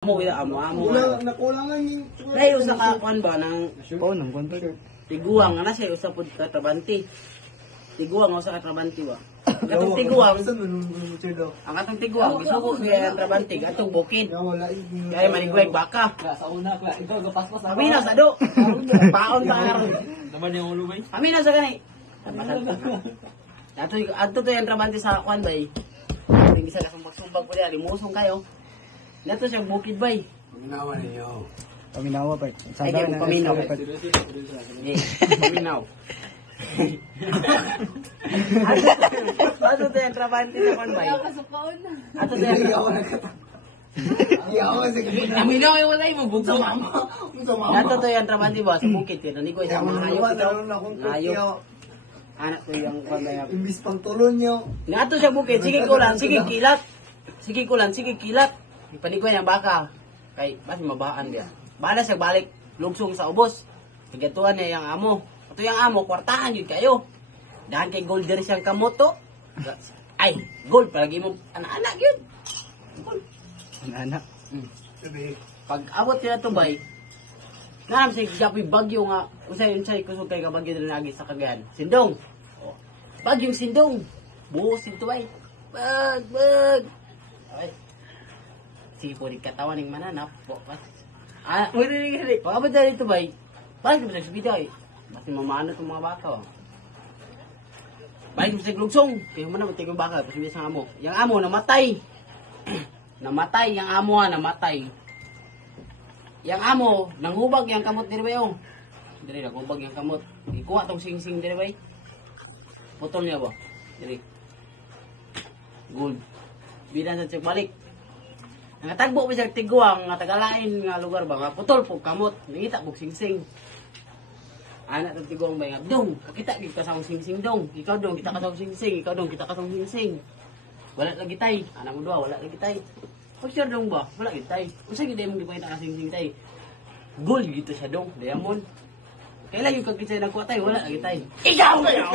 Amo. Nakulang lang yung... Layo sa kakuan ba ng Nang konto. tiguang ana siya usa pud ka trabanti. Tiguang usa ka trabanti ba. Ang atong tiguang, ang atong tiguang gisugo niya ang trabanti atong bukid. Kaya manigway baka. Sa una, ikaw gapaspas ako. Kami na sa do. Paon ta karon. Naman yung ulo ba? Kami na sa gani. Ato to yung trabanti sa kuan bay. Hindi sa sumbag ko diya limusong kayo. Nato siya bukid bay. Ginawa ninyo. Paminawa pa. Ay, di mo paminaw. Paminaw. Ato to yung trabanti sa kuan bay. Ato to yung Aminaw yung wala yung magbugsa mama. Ato to yung trabanti ba sa bukid yun. Hindi ko isang mga hayop ito. Hayop. Anak ko yung kuan bay. Imbis pang tulon nyo. Nato siya bukid. Sige ko lang. Sige kilat. Sige ko lang. Sige kilat. Ipanigway ang baka. Kay, mas mabahaan niya. Bahala siya balik. Lugsong sa ubos. Pagatuan niya yung amo. Ito yung amo, kwartahan yun kayo. Dahan kay gold din siyang kamoto. Ay, gold. Palagi mo, anak-anak yun. Gold. Anak. Pag abot nila ito bay, naram siya gapoy bagyo nga. Usay kusog kay kabagyo na lagi sa Cagayan. Sindong. Oh. Bagyong sindong. Buhusin ito bay. Bag. Ay. Sige po, katawan ng mananap. Hindi. Pag abot na ito bay, balik mo sa subida eh. Basta mamano itong mga baka. Oh. Balik mo sa glugsong. Kaya mo na, matig yung baka. Pasimila sa amo. Yung amo, namatay. Namatay. Yung amo, namatay. Yung amo, nanghubag yung kamot diri ba yung? Diri, nanghubag yung kamot. Ikuha tong sing-sing diri ba? Putol niya ba? Diri. Gold. Bidan sa tsik balik. Nga tagbo ba siya tiguang, nga tagalain nga lugar ba, nga putol po kamot, nangita po sing-sing. Anak ng tiguang ba nga, dong, kakita kita sa sing-sing dong, ikaw dong, kita ka sa sing-sing, ikaw dong, kita ka sa sing-sing. Wala lagi tay, anak mo dua, wala lagi tay. Pag siya dong ba, wala lagi tay. Usa gid mo gipakita ka sing-sing tay. Gold gitu siya dong, diamond. Kailan yung kakita nagkuha tay, wala lagi tay. Ikaw kayo!